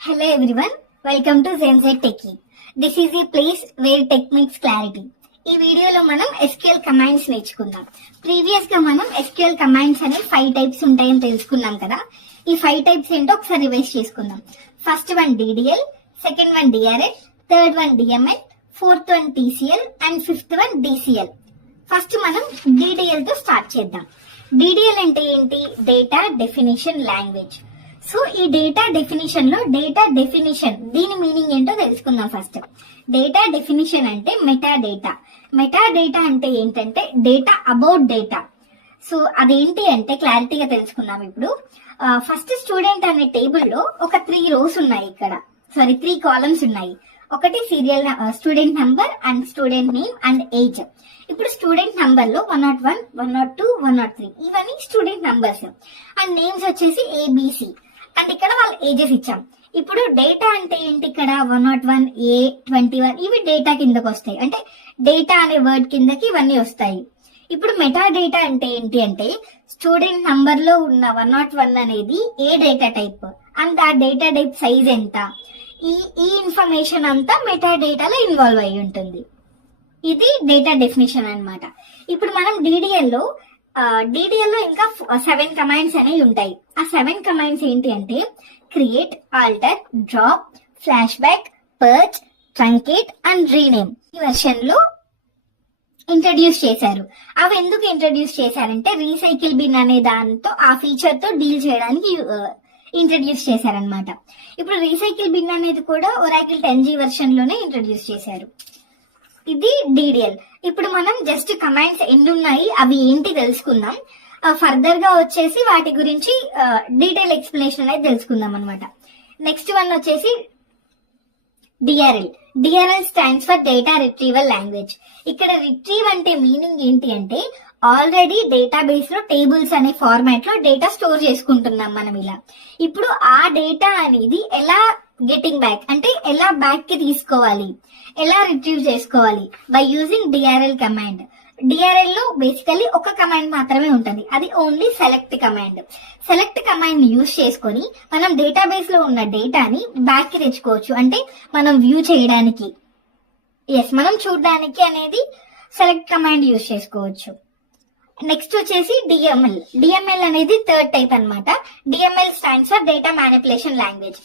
Hello everyone, welcome to Zenset Techie. This is a place where tech meets clarity. ఈ వీడియోలో మనం SQL commands నేర్చుకుందాం. Previous గా మనం SQL కమాండ్స్ అనే 5 టైప్స్ ఉంటాయని తెలుసుకున్నాం కదా. ఈ 5 టైప్స్ ఏంటో ఒకసారి రివైజ్ చేసుకుందాం. First one DDL, second one DRL, third one DML, fourth one TCL and fifth one DCL. First మనం DDL తో స్టార్ట్ చేద్దాం. DDL అంటే ఏంటి? Data definition language. సో ఈ డేటా డెఫినిషన్ లో డేటా డెఫినిషన్ దీని మీనింగ్ ఏంటో తెలుసుకుందాం. ఫస్ట్ డేటా డెఫినిషన్ అంటే మెటా డేటా. మెటా డేటా అంటే ఏంటంటే డేటా అబౌట్ డేటా. సో అదేంటి అంటే క్లారిటీగా తెలుసుకుందాం. ఇప్పుడు ఫస్ట్ స్టూడెంట్ అనే టేబుల్ లో ఒక 3 rows ఉన్నాయి. ఇక్కడ 3 కాలమ్స్ ఉన్నాయి. ఒకటి serial student number and student name and age. ఇప్పుడు స్టూడెంట్ నంబర్ లో 101, 102, 103 ఇవన్నీ స్టూడెంట్ నంబర్స్ అండ్ నేమ్స్ వచ్చేసి ABC అండ్ ఇక్కడ వాళ్ళ ఏజెస్ ఇచ్చాం. ఇప్పుడు డేటా అంటే ఏంటి? ఇక్కడ 101, A21 ఇవి డేటా కిందకి వస్తాయి. అంటే డేటా అనే వర్డ్ కిందకి ఇవన్నీ వస్తాయి. ఇప్పుడు మెటా డేటా అంటే ఏంటి అంటే స్టూడెంట్ నంబర్ లో ఉన్న 101 అనేది ఏ డేటా టైప్ అండ్ ఆ డేటా టైప్ సైజ్ ఎంత, ఈ ఇన్ఫర్మేషన్ అంతా మెటా డేటాలో ఇన్వాల్వ్ అయి ఉంటుంది. ఇది డేటా డెఫినేషన్ అన్నమాట. ఇప్పుడు మనం DDL లో ఇంకా 7 కమాండ్స్ అనేవి ఉంటాయి. ఆ 7 కమాండ్స్ ఏంటి అంటే create, alter, drop, flashback, purge, truncate and rename. ఈ వెర్షన్ లో ఇంట్రడ్యూస్ చేశారు. అవి ఎందుకు ఇంట్రడ్యూస్ చేశారంటే రీసైకిల్ బిన్ అనే దాంతో ఆ ఫీచర్ తో డీల్ చేయడానికి ఇంట్రడ్యూస్ చేశారనమాట. ఇప్పుడు రీసైకిల్ బిన్ అనేది కూడా Oracle 10G వెర్షన్ లోనే ఇంట్రడ్యూస్ చేశారు. ఇది DDL. ఇప్పుడు మనం జస్ట్ కమాండ్స్ ఎన్ని ఉన్నాయి అవి ఏంటి తెలుసుకుందాం. ఫర్దర్ గా వచ్చేసి వాటి గురించి డీటెయిల్ ఎక్స్ప్లెనేషన్ అనేది తెలుసుకుందాం అనమాట. నెక్స్ట్ వన్ వచ్చేసి DRL. DRL stands for data retrieval language. ఇక్కడ రిట్రీవ్ అంటే మీనింగ్ ఏంటి అంటే ఆల్రెడీ డేటాబేస్ లో టేబుల్స్ అనే ఫార్మాట్ లో డేటా స్టోర్ చేసుకుంటున్నాం మనం ఇలా. ఇప్పుడు ఆ డేటా అనేది ఎలా గెటింగ్ బ్యాక్ అంటే ఎలా బ్యాక్ కి తీసుకోవాలి, ఎలా రిట్రీవ్ చేసుకోవాలి by using DRL command. DRL లో బేసికలీ ఒక కమాండ్ మాత్రమే ఉంటుంది, అది only select command. Select command use చేసుకొని మనం డేటాబేస్ లో ఉన్న డేటాని బ్యాక్ కి తెచ్చుకోవచ్చు. అంటే మనం వ్యూ చేయడానికి, మనం చూడడానికి అనేది సెలెక్ట్ కమాండ్ యూజ్ చేసుకోవచ్చు. నెక్స్ట్ వచ్చేసి DML. DML అనేది థర్డ్ టైప్ అన్నమాట. DML stands for data manipulation language.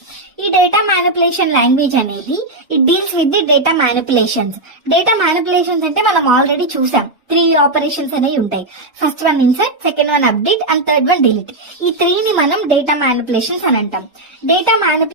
ఈ డేటా మ్యానిపులేషన్ లాంగ్వేజ్ అనేది it deals with the data manipulations. Data manipulations అంటే మనం ఆల్రెడీ చూసాం. 3 ఆపరేషన్స్ అనేవి ఉంటాయి. First one insert, second one update and third one delete. ఈ 3ని మనం డేటా మ్యానిపులేషన్స్ అని అంటాం. డేటా